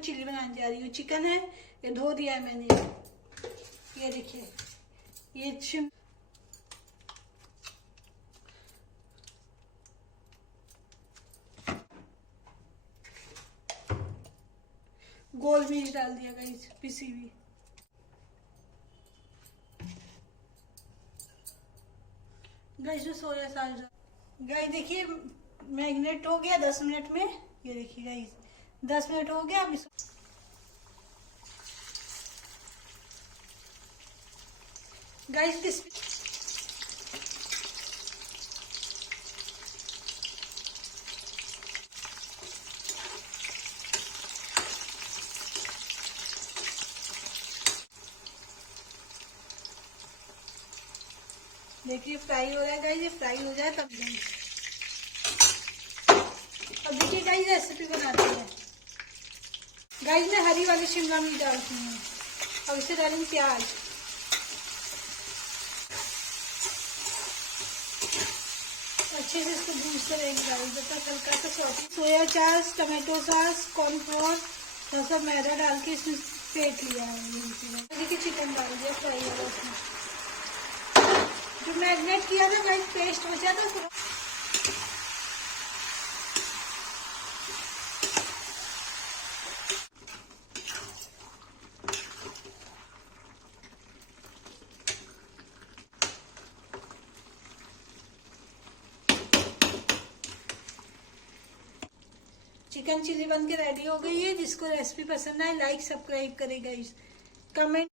Chilli बनाने जा रही हूँ। चिकन है, ये धो दिया है मैंने। ये देखिए, ये गोल मिर्च डाल दिया गाइस, पिसी हुई। गाइस जो सोया सॉस, गाइस देखिए मैरिनेट हो गया 10 मिनट में। ये देखिए गाइस 10 मिनट हो गया। अब गाइस देखिए फ्राई हो रहा है गाइस, ये फ्राई हो जाए तब गाइस। अब देखिए गाइस रेसिपी बनाते हैं। गाइस मैं हरी वाली शिमला मिर्च डालती हूँ और इसे डालूंगी प्याज। अच्छे से इसको भूनते रहेंगे गाइस जब तक हल्का सा sauce. Soya sauce, tomato sauce, cornflour, थोड़ा सा मैदा डाल के इसमें फेंट लिया है। देखिए चिकन डाल दिया फ्राई वाला उसमें। जो मैरिनेट किया था गाइस, पेस्ट बचा था पूरा। चिकन चिल्ली बन के रेडी हो गई है। जिसको रेसिपी पसंद आए लाइक सब्सक्राइब करें गाइस, कमेंट